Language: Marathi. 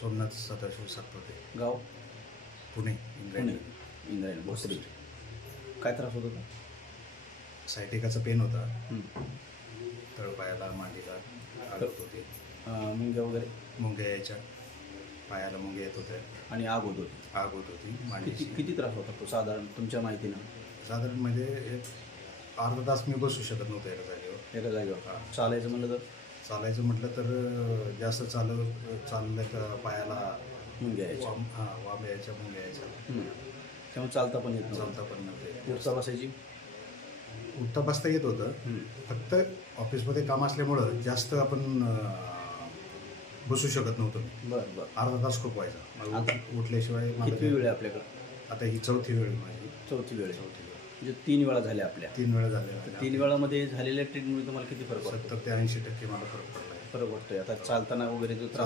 सोमनाथ सदाशिव सातपुते, गाव पुणे, पुणे, इंद्रायणी. इंद्रायणी भोसरी. काय त्रास होत होता? सायटिकाचा पेन होता, हं. तळपायाला, मांडीला आगत होती, मुंग्या वगैरे मुंग्या यायच्या, पायाला मुंग्या येत होत्या, आणि आग होत होती. आग होत होती किती मांडीची. किती त्रास होता तो साधारण तुमच्या माहितीनं? साधारण म्हणजे एक अर्धा तास मी बसू शकत नव्हतो एका जागेवर. एका जागेवर हां. चालायचं म्हणलं तर चालायचं म्हटलं तर जास्त चाललं तर पायाला मुंग्या यायच्या. वाम यायच्या, मुंग्या यायच्या, हं. त्यामुळे चालता पण येत नव्हतं. चालता पण नव्हते. उठता बसायची. उठता बसता येत होतं, हं. फक्त ऑफिसमध्ये काम असल्यामुळं जास्त आपण बसू शकत नव्हतो मी. बरं बरं. अर्धा तास खूप व्हायचा. मग आता उठल्याशिवाय मला किती वेळ आहे आपल्याकडं? आता ही चौथी वेळ आहे माझी. चौथी वेळ आहे. चौथी वेळ. म्हणजे 3 वेळा झाल्या आपल्या. 3 वेळा झाले. 3 वेळामध्ये झालेल्या ट्रीटमेंटमुळे तुम्हाला किती फरक पडतो? 70 ते 80% मला फरक पडला आहे. फरक पडतोय. आता चालताना वगैरे जो त्रास